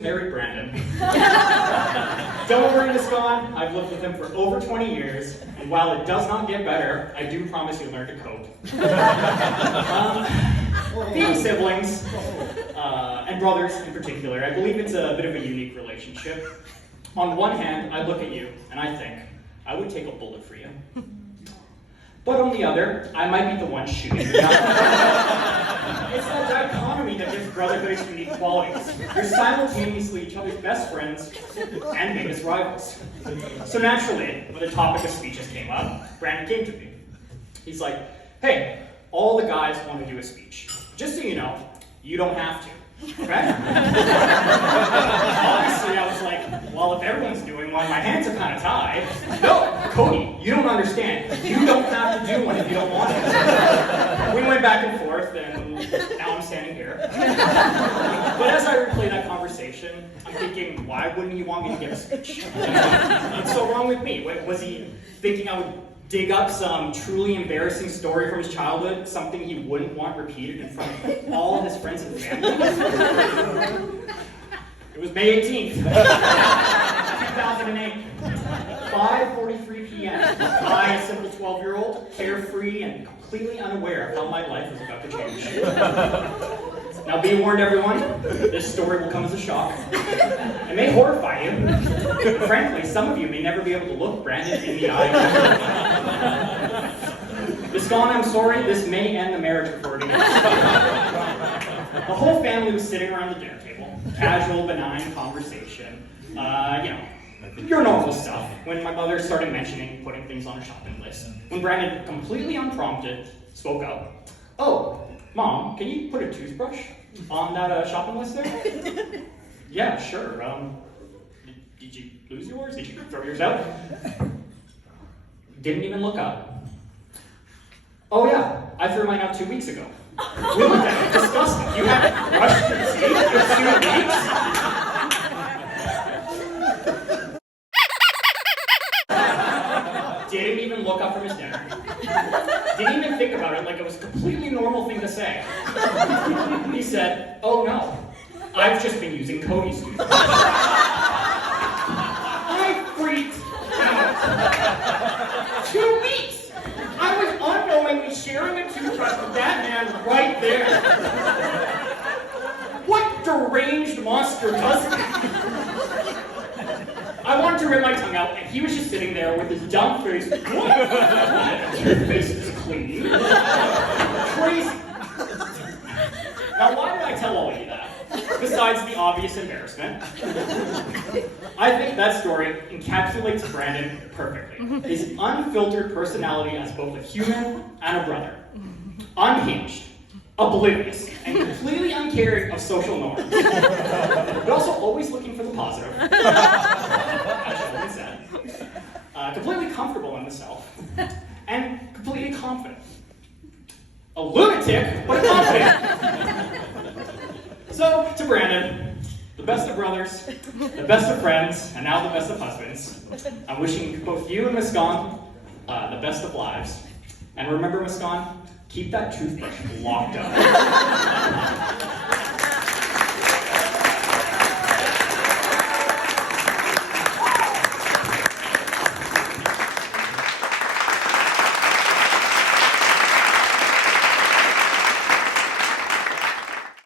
Married Brandon. Don't worry, Muskan. I've lived with him for over 20 years, and while it does not get better, I do promise you'll learn to cope. Being siblings, and brothers in particular, I believe it's a bit of a unique relationship. On one hand, I look at you, and I think, I would take a bullet for you. But on the other, I might be the one shooting. It's that dichotomy that gives brotherhood its unique qualities. You're simultaneously each other's best friends and biggest rivals. So naturally, when the topic of speeches came up, Brandon came to me. He's like, hey, all the guys want to do a speech. Just so you know, you don't have to. Okay? Obviously, I was like, well, if everyone's doing one, my hands are kind of tied. No, Cody, you don't understand. You don't have to do one if you don't want to. We went back and forth, and now I'm standing here. But as I replay that conversation, I'm thinking, why wouldn't he want me to give a speech? What's so wrong with me? Was he thinking I would dig up some truly embarrassing story from his childhood, something he wouldn't want repeated in front of all of his friends and family? It was May 18th, 2008, 5:43 p.m. I, a simple 12-year-old, carefree and completely unaware of how my life was about to change. Now be warned, everyone, this story will come as a shock. It may horrify you. But frankly, some of you may never be able to look Brandon in the eye. Muskan, I'm sorry, this may end the marriage recording. The whole family was sitting around the dinner table. Casual, benign conversation. Your normal stuff. When my mother started mentioning putting things on a shopping list. When Brandon, completely unprompted, spoke up. Oh, Mom, can you put a toothbrush on that shopping list there? Yeah, sure. Did you lose yours? Did you throw yours out? Didn't even look up. Oh yeah, I threw mine out 2 weeks ago. We looked at it, disgusting. You haven't brushed your teeth for 2 weeks? Didn't even look up from his dinner. Didn't even think about it like it was a completely normal thing to say. He said, oh no, I've just been using Cody's toothbrush. I freaked out. 2 weeks! I was unknowingly sharing a toothbrush with that man right there. What deranged monster does that? I wanted to rip my tongue out, and he was just sitting there with his dumb face. What? Your face is clean. Crazy. Now, why did I tell all of you that? Besides the obvious embarrassment. I think that story encapsulates Brandon perfectly. His unfiltered personality as both a human and a brother. Unhinged, oblivious, and completely uncaring of social norms. But also always looking for the positive. Completely comfortable in himself. And completely confident. A lunatic, but confident. So, to Brandon, the best of brothers, the best of friends, and now the best of husbands, I'm wishing both you and Muskan the best of lives. And remember, Muskan, keep that toothbrush locked up.